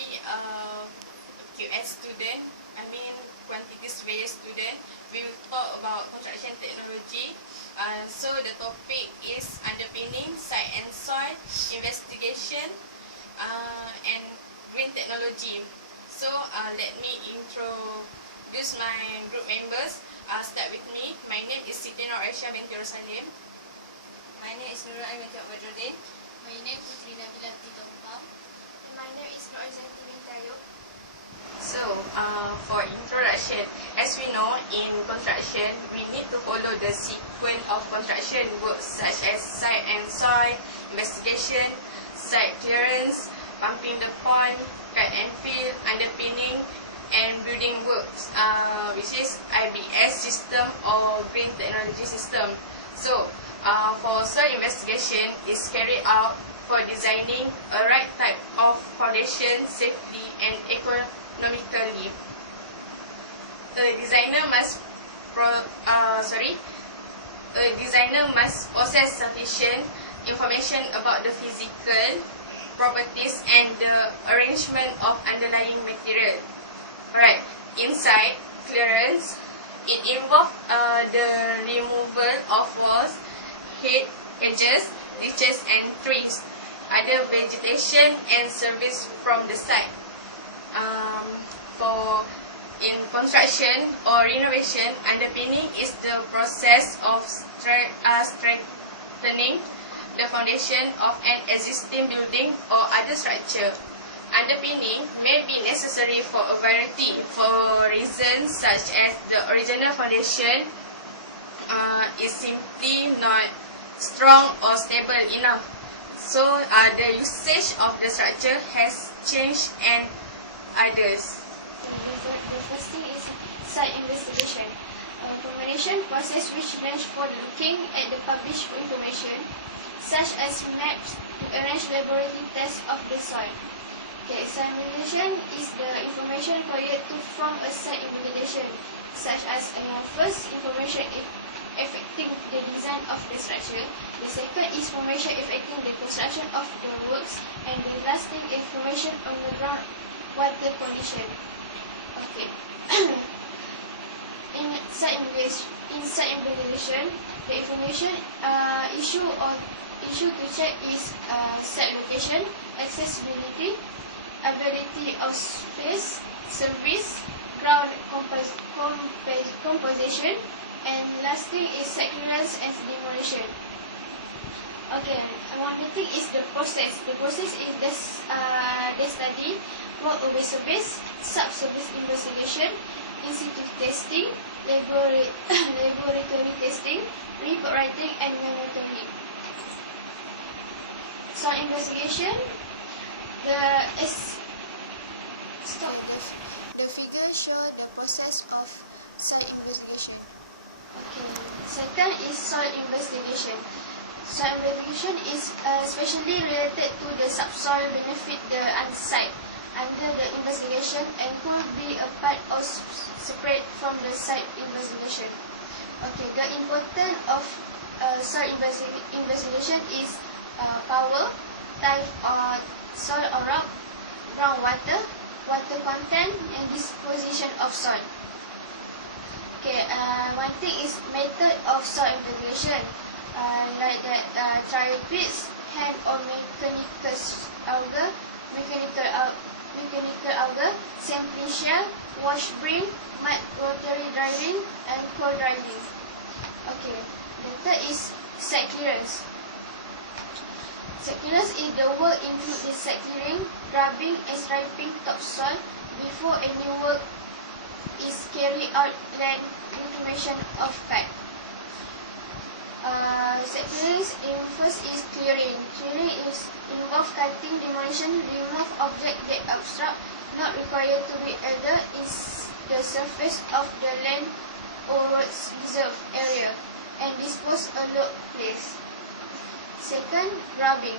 be a QS student, quantity surveyor student. We will talk about construction technology. So the topic is underpinning, site and soil, investigation, and green technology. So let me introduce my group members. Start with me. My name is Siti Nur Aisyah binti Rosalim. My name is Nurul Ain binti Badruddin. My name is Putri Nabila Tito Upam. My name is Nur Aizanti binti Ayub. So, for introduction, as we know, in construction, we need to follow the sequence of construction works such as site and soil, investigation, site clearance, pumping the pond, cut and fill, underpinning, and building works, which is IBS system or green technology system. So, for soil investigation is carried out for designing a right type of foundation safely and economically. A designer must possess sufficient information about the physical properties and the arrangement of underlying material. Alright, inside clearance, it involves the removal of walls, hedges, ditches and trees, other vegetation and service from the site. In construction or renovation, underpinning is the process of strengthening the foundation of an existing building or other structure. Underpinning may be necessary for a variety for reasons such as the original foundation is simply not strong or stable enough. So the usage of the structure has changed and others. The first thing is site investigation. Combination process which range for looking at the published information, such as maps to arrange laboratory tests of the soil. Okay, site investigation is the information required to form a site investigation, such as first information affecting the design of the structure. The second is information affecting the construction of the works, and the last thing information on the ground water condition. Okay. In site investigation, the information issue to check is site location, accessibility, ability of space, service, ground composition, and last thing is site clearance and demolition. Okay, one thing is the process. The process is the study, work over service, sub-service investigation, in situ testing, laboratory testing, report writing, and monitoring. So investigation, the figure show the process of soil investigation. Okay. Second is soil investigation. Soil investigation is especially related to the subsoil benefit the site under the investigation and could be a part or separate from the site investigation. Okay, the importance of soil investigation is power, type of soil or rock, groundwater, water content, and disposition of soil. Okay, one thing is method of soil investigation, like that trial grids, hand or mechanical auger, sampling shell, wash brim, mud rotary driving, and core driving. Okay, the third is site clearance. Site clearance is the work include the site clearing, grubbing, and striping topsoil before any work is carried out. Land information of fact. Site clearance first is clearing. Clearing is involve cutting, demolition, remove object that obstruct, not required to be either in the surface of the land or reserve area, and dispose a low place. Second, grubbing.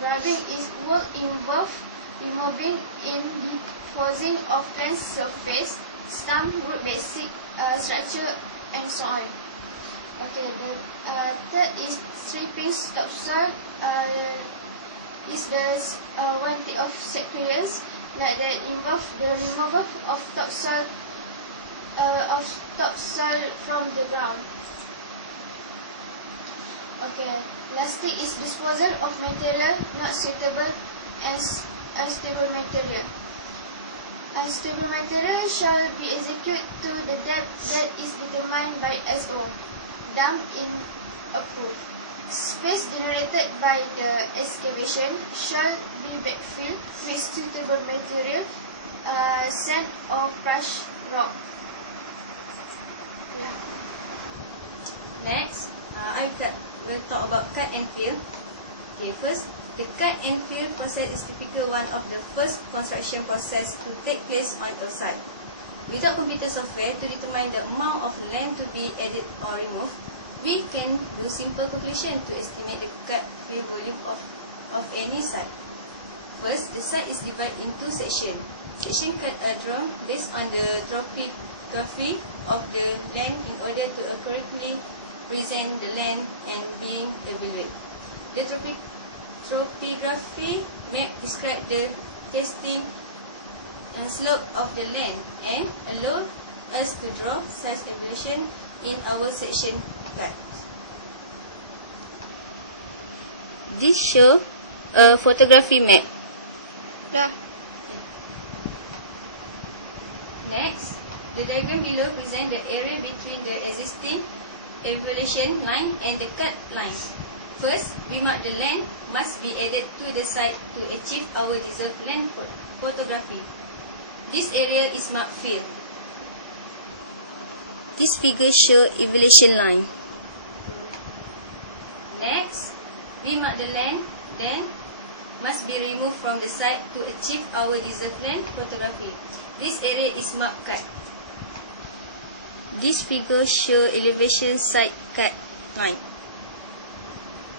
Grubbing is work involve removing and disposing of land surface, stump, root, basic structure, and so on. Okay, the third is stripping topsoil. Is the one of site clearance. like that involve the removal of topsoil from the ground. Okay. Lastly is disposal of material not suitable as unstable material. Unstable material shall be executed to the depth that is determined by SO. Dump in approved. Space generated by the excavation shall be backfilled with suitable material, sand or crushed rock. Next, I will talk about cut and fill. Okay, first, the cut and fill process is typically one of the first construction process to take place on a site. Without computer software to determine the amount of land to be added or removed, we can do simple calculation to estimate the cut fill volume of any site. First, the site is divided into sections. Section cut are drawn based on the topography of the land in order to accurately present the land and being evaluated. The topography map describes the testing and slope of the land and allow us to draw such evaluation in our section cut. This shows a photography map. Next, the diagram below presents the area between the existing evaluation line and the cut line. First, we mark the land must be added to the site to achieve our desired land photography. This area is marked field. This figure shows evaluation line. Next, we mark the land, then must be removed from the site to achieve our desired land photography. This area is marked cut. This figure shows elevation site cut line.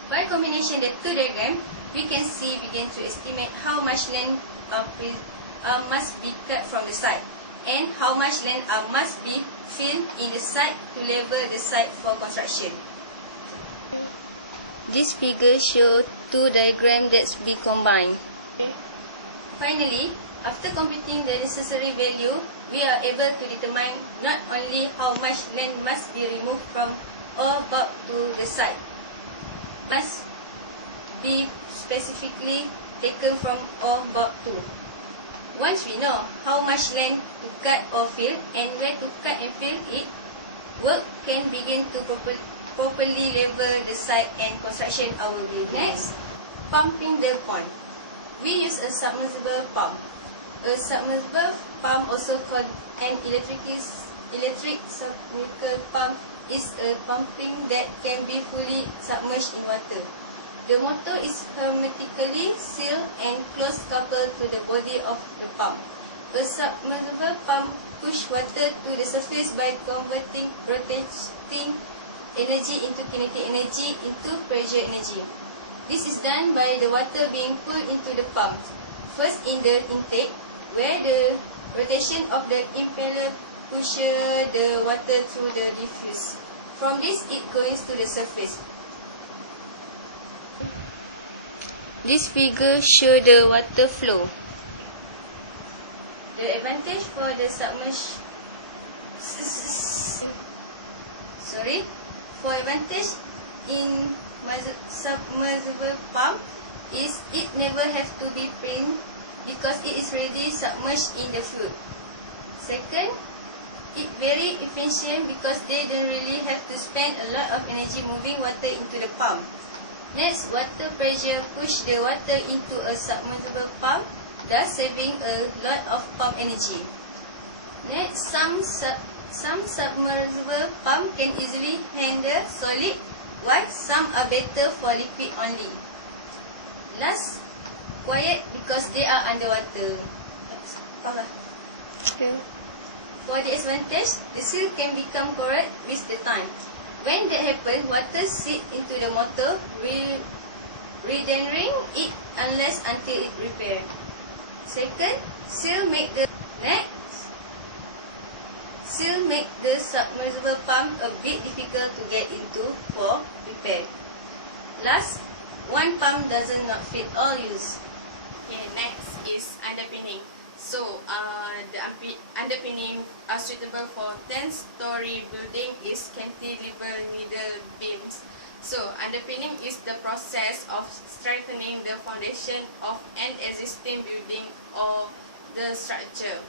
By combination the two diagrams, we can begin to estimate how much land must be cut from the site and how much land must be filled in the site to level the site for construction. This figure shows two diagrams that be combined. Finally, after computing the necessary value, we are able to determine not only how much land must be removed from or brought to the site, must be specifically taken from or brought to. Once we know how much land to cut or fill and where to cut and fill it, work can begin to properly level the site and construction our building. Next, pumping the pond. We use a submersible pump. A submersible pump, also called an electric submersible pump, is a pumping that can be fully submerged in water. The motor is hermetically sealed and close coupled to the body of the pump. A submersible pump pushes water to the surface by converting rotating energy into kinetic energy into pressure energy. This is done by the water being pulled into the pump. First in the intake, where the rotation of the impeller pushes the water through the diffuse. From this, it goes to the surface. This figure shows the water flow. The advantage for the advantage in submersible pump is it never have to be cleaned because it is already submerged in the fluid. Second, it very efficient because they don't really have to spend a lot of energy moving water into the pump. Next, water pressure push the water into a submersible pump, thus saving a lot of pump energy. Next, some submersible pump can easily handle solid, while some are better for liquid only. Last, quiet because they are underwater. For the advantage, the seal can become correct with the time. When that happens, water seeps into the motor, rendering it unless until it repaired. Second, seal make the submersible pump a bit difficult to get into for repair. Last, one pump does not fit all use. Okay, next is underpinning. So, the underpinning suitable for 10-story building is cantilever middle beams. So, underpinning is the process of strengthening the foundation of an existing building or the structure.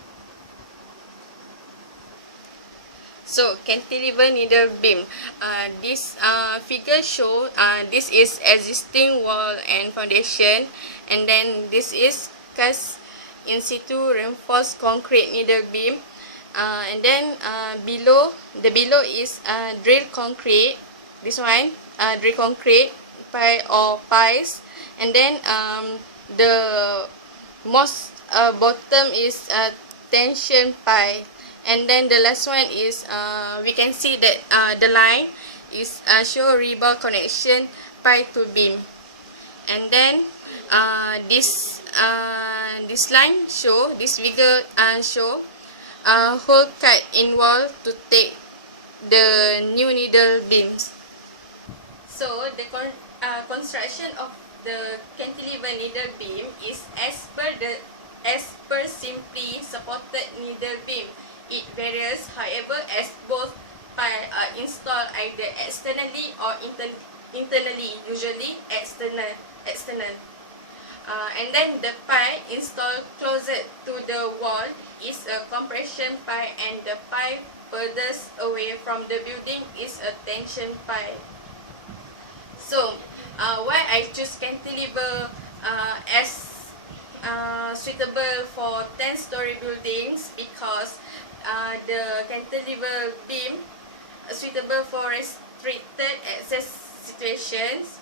So, cantilever middle beam. This figure show this is existing wall and foundation, and then this is cast in situ reinforced concrete middle beam, and then below is drill concrete. This one drill concrete pies, and then the most bottom is tension pie. And then the last one is we can see that the line is show rebar connection pie to beam, and then this line show, this figure show hole cut in wall to take the new needle beams. So the construction of the cantilever needle beam is as per simply supported needle beam. It varies, however, as both pile are installed either externally or internally, usually external. And then the pile installed closer to the wall is a compression pile, and the pile furthest away from the building is a tension pile. So, why I choose cantilever as suitable for 10-story buildings? Because the cantilever beam suitable for restricted access situations.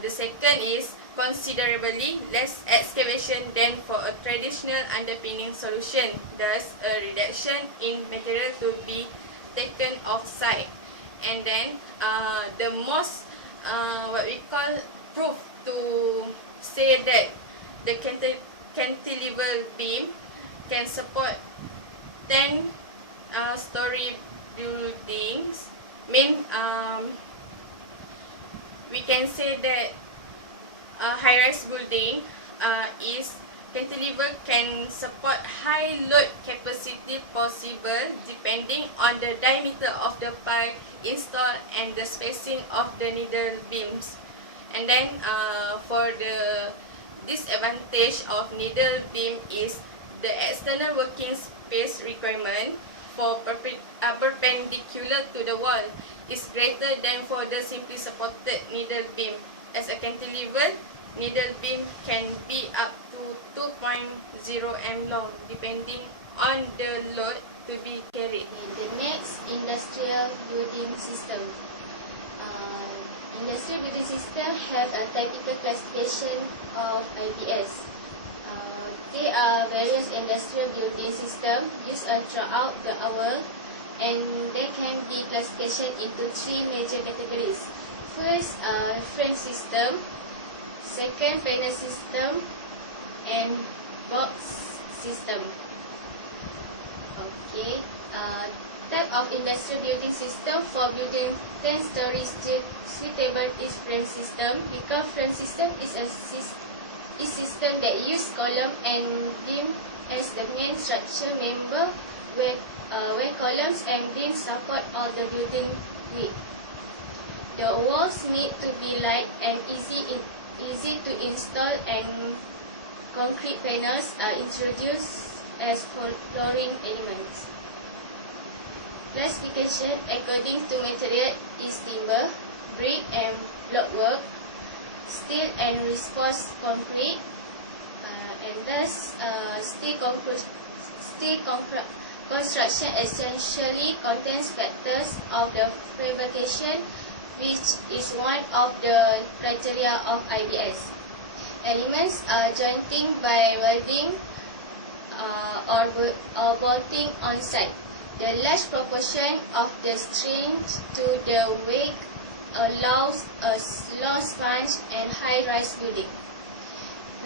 The second is considerably less excavation than for a traditional underpinning solution, thus a reduction in material to be taken off-site. And then the most what we call proof to say that the cantilever beam can support 10-story buildings. We can say that a high-rise building is cantilever can support high load capacity possible depending on the diameter of the pile installed and the spacing of the needle beams. And then for the disadvantage of needle beam is the external working space requirement for perpendicular to the wall is greater than for the simply supported needle beam, as a cantilever needle beam can be up to 2.0 m long depending on the load to be carried. The next, industrial building system. Industrial building system have a typical classification of IBS. There are various industrial building systems used throughout the world, and they can be classified into three major categories. First, frame system. Second, panel system, and box system. Okay. Type of industrial building system for building 10 stories suitable is frame system, because frame system is a system that use column and beam as the main structure member, where columns and beams support all the building width. The walls need to be light and easy to install, and concrete panels are introduced as flooring elements. Classification according to material is timber, brick and blockwork, steel and reinforced concrete, and thus steel construction essentially contains factors of the fabrication, which is one of the criteria of IBS. Elements are jointing by welding or bolting on site. The large proportion of the strength to the weight allows a long span and high-rise building.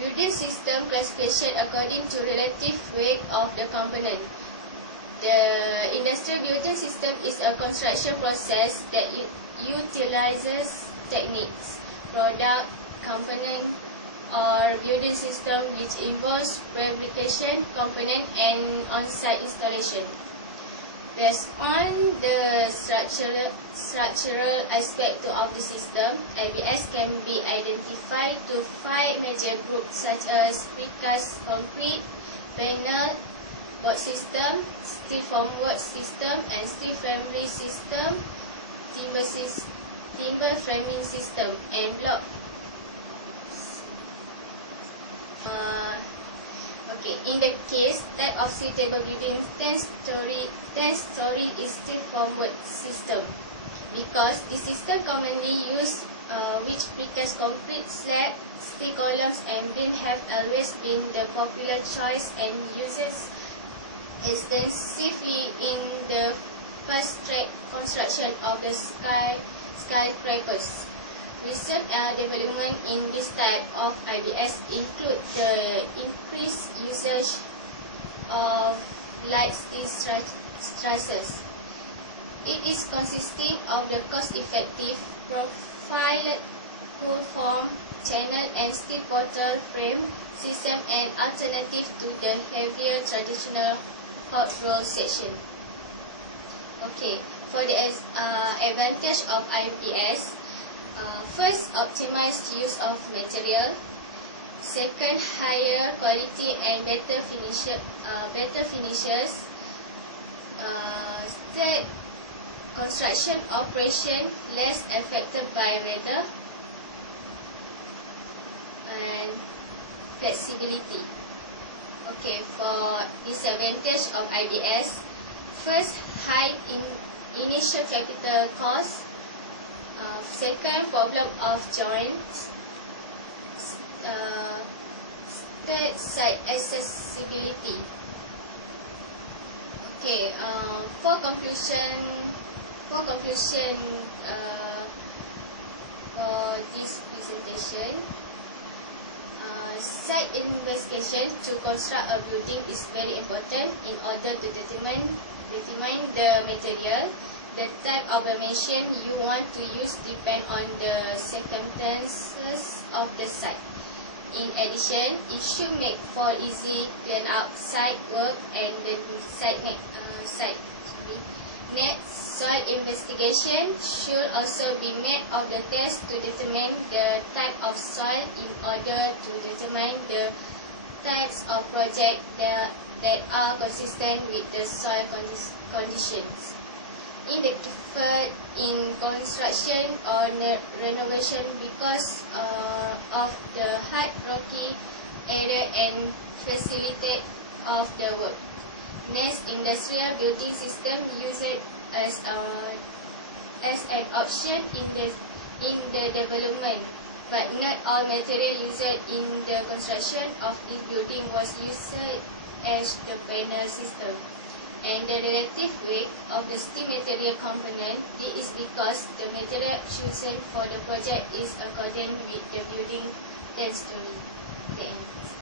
Building system classification according to relative weight of the component. The industrial building system is a construction process that utilizes techniques, product, component, or building system which involves fabrication, component, and on-site installation. Based on the structural aspect of the system, IBS can be identified to 5 major groups such as precast concrete, panel, board system, steel formwork system, and steel framing system, timber framing system, and block. In the case, type of suitable building 10-story is steel formwork system because this system commonly used which precast concrete slab, steel columns, and beam have always been the popular choice and uses extensively in the fast-track construction of the skyscrapers. Recent development in this type of IBS include the increased usage of light steel trusses. It is consisting of the cost-effective profiled full-form channel and steel portal frame system, an alternative to the heavier traditional hot roll section. For the advantage of IBS. First, optimized use of material. Second, higher quality and better finishes. Third, construction operation less affected by weather. And flexibility. For disadvantage of IBS. First, high initial capital cost. Second, problem of joints. Third, site accessibility. For conclusion for this presentation, site investigation to construct a building is very important in order to determine the material. The type of machine you want to use depend on the circumstances of the site. In addition, it should make for easy plan out site work and the Next, soil investigation should also be made of the test to determine the type of soil in order to determine the types of project that are consistent with the soil conditions. Ineffective in construction or renovation because of the hard rocky area and facilitate of the work. Next, industrial building system used as an option in the development, but not all material used in the construction of this building was used as the panel system. And the relative weight of the steel material component, this is because the material chosen for the project is according with the building 10 story. The end.